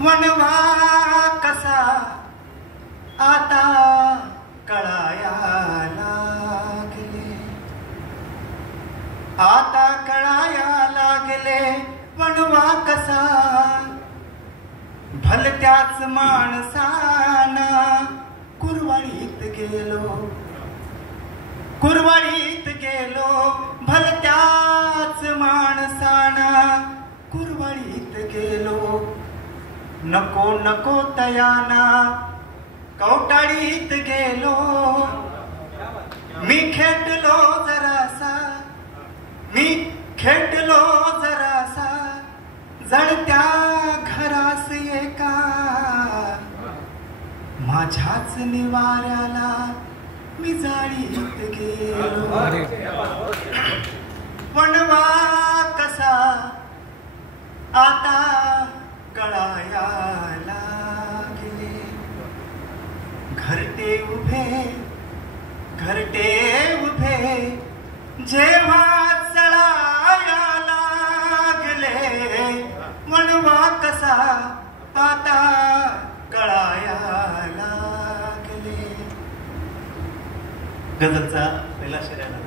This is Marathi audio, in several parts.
वणवा कसा आता कळाया लागले, आता कळाया लागले वणवा कसा. भलत्याच माणसाना कुरवाडीत गेलो, कुरवाडीत गेलो. भलत्याच माणसाना कुरवाडीत गेलो. नको नको तयाना कवटाळीत गेलो. मी खेटलो जरासा, मी खेटलो जरासा. जळत्या घरास एका माझ्याच निवाऱ्याला मी जाळीत गेलो. वणवा कसा आता कळाया लागले. घरटे उभे, घरटे उभे जेव्हा चळाया लागले. वणवा कसा आता कळाया लागले. गझलचा पहिला शेर आहे.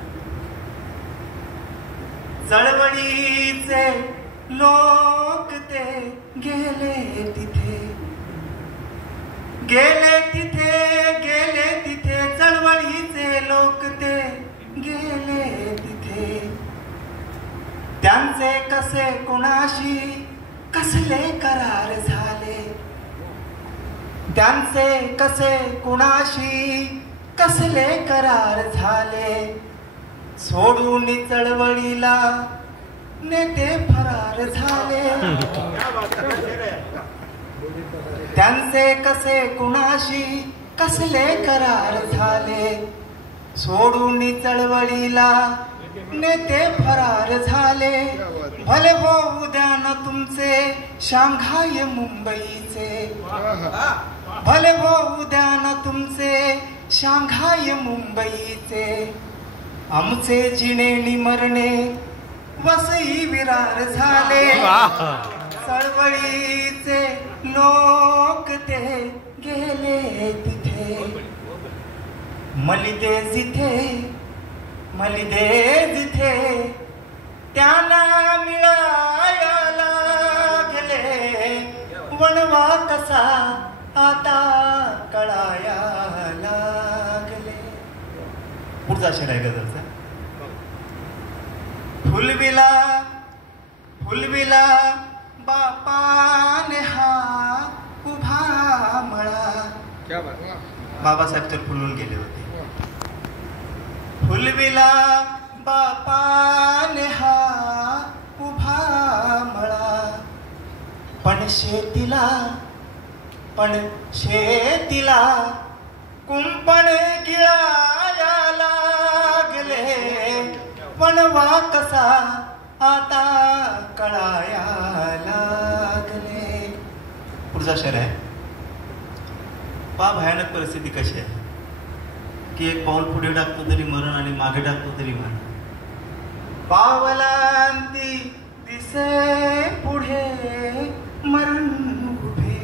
चळवळीचे लोक ते गेले तिथे, गेले तिथे, गेले तिथे. चळवळीचे लोक ते गेले तिथे. त्यांचे कसे कुणाशी कसले करार झाले, त्यांचे कसे कुणाशी कसले करार झाले. सोडून चळवळीला नेते फरार झाले. त्यांचे कसे कुणाशी कसले करार झाले. सोडून चळवळीला नेते फरार झाले. भले हो उद्या न तुमचे शांघाय मुंबईचे, भले हो उद्या न तुमचे शांघाय मुंबईचे. आमचे जिणे मरणे वसई विरार झाले. चळवळीचे लोक ते गेले तिथे. मलिदे जिथे, मलिदे जिथे त्यांना मिळाया लागले. वणवा कसा आता कळाया लागले. पुढचा शेर आहे गझलचा. फुलविला, फुलविला बापाने हा उभा मळा. बाबासाहेब तर फुलून गेले होते. फुलविला बापाने हा उभा मळा. पण शेतीला, पण शेतीला कुंपण गिळाया लागले. वणवा कसा आता कळाया लागले. पुढचा शेर आहे. पहा भयानक परिस्थिती कशी आहे की एक पाऊल पुढे टाकतो तरी मरण आणि मागे टाकतो तरी मरण. पावलांती दिसे पुढे मरण उभे.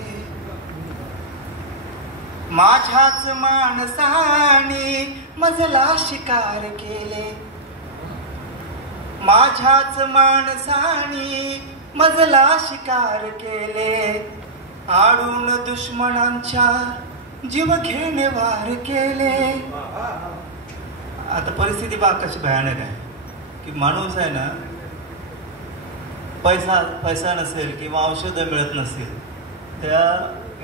माझ्याच माणसाने मजला शिकार केले, माझ्याच माणसाने मजला शिकार केले. आडून दुश्मनांच्या जीव घेणे वार केले. आता परिस्थिती बघ कशी भयानक आहे की माणूस आहे ना, पैसा नसेल किंवा औषध मिळत नसेल त्या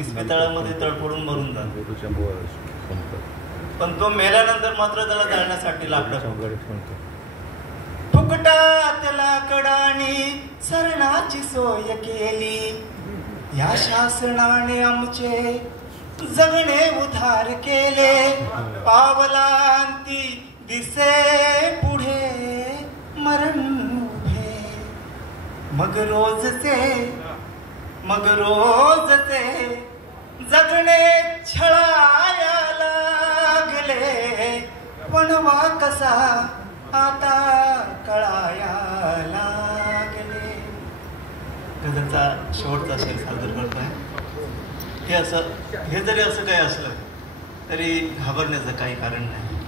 इस्पितळामध्ये तडफडून मरून जातो. पण तो मेल्यानंतर मात्र त्याला जाळण्यासाठी लाकडं फुकटात लाकडाने सरणाची सोय केली. या शासनाने आमचे जगणे उधार केले. पावलांती दिसे पुढे मरण उभे. मग रोजचे, मग रोजचे जगणे छळाया लागले. वणवा कसा आता कळाया लागले. गझलचा शेवटचा शेर सादर करतोय. हे जरी असं काही असलं तरी घाबरण्याचं काही कारण नाही.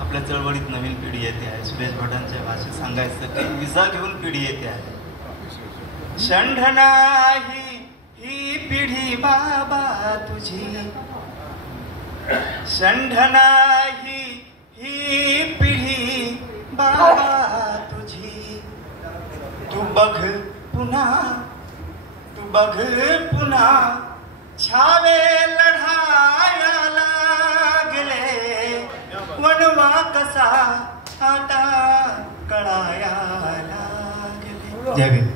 आपल्या चळवळीत नवीन पिढी येते आहे. सुरेश भटांच्या भाषेत सांगायचं की विजा घेऊन पिढी येते आहे. षंढ नाही ही पिढी बाबा तुझी, षंढ नाही ही पिढी बाबा तुझी. तू बघ पुन्हा छावे लढाया लागले. वनवा कसा आता कळाया लागले. जय भीम.